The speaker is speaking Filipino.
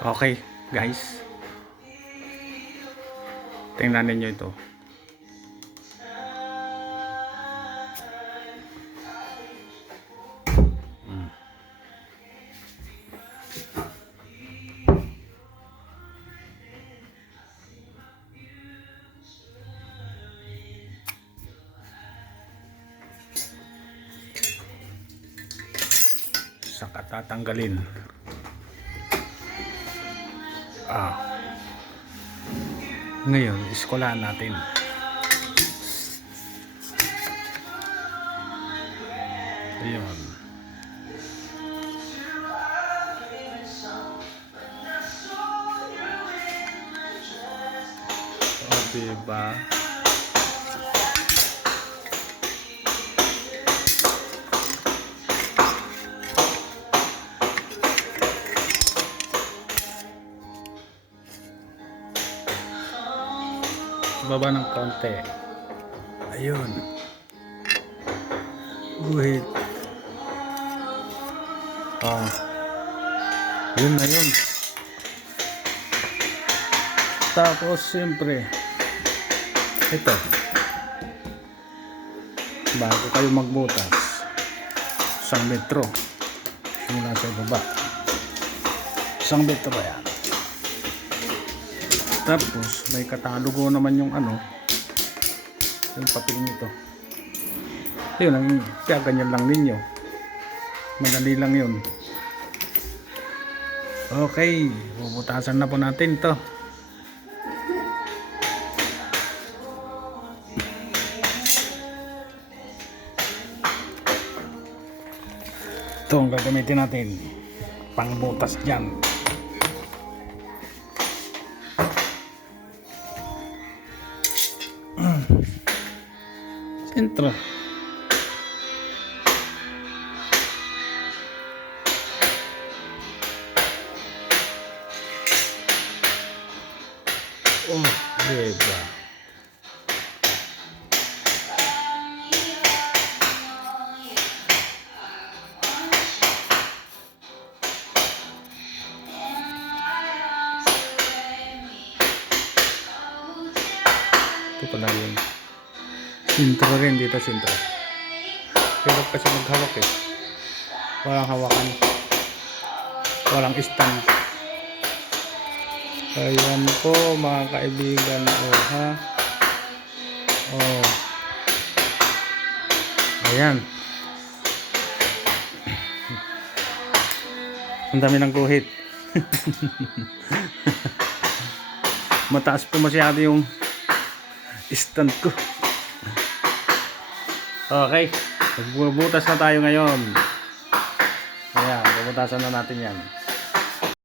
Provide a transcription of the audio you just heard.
Okay, guys. Tingnan ninyo ito. Saka tatanggalin. Ngayon, iskolahan natin. Ayun. O, diba? Baba ng konti. Ayun. Wait. Yun na yun. Tapos siyempre ito, bago kayo magbutas, 1 metro mula sa baba, 1 metro yan. Tapos may katalogo naman yung yung papel nito. Yun lang, kaya ganyan lang ninyo, madali lang yun. Okay, bubutasan na po natin to. Ito ang gagamitin natin pangbutas dyan. Sentro. Oh, diba? Ito pala yun. Sintro rin dito, sintro. Pero kasi maghawak eh. Walang hawakan. Walang stand. Ayan po mga kaibigan. Oh, ha? Oh. Ayan. Ang dami ng guhit. Mataas po masyado yung stand ko. Okay, magbubutas na tayo ngayon. Ayan, bubutasan na natin yan.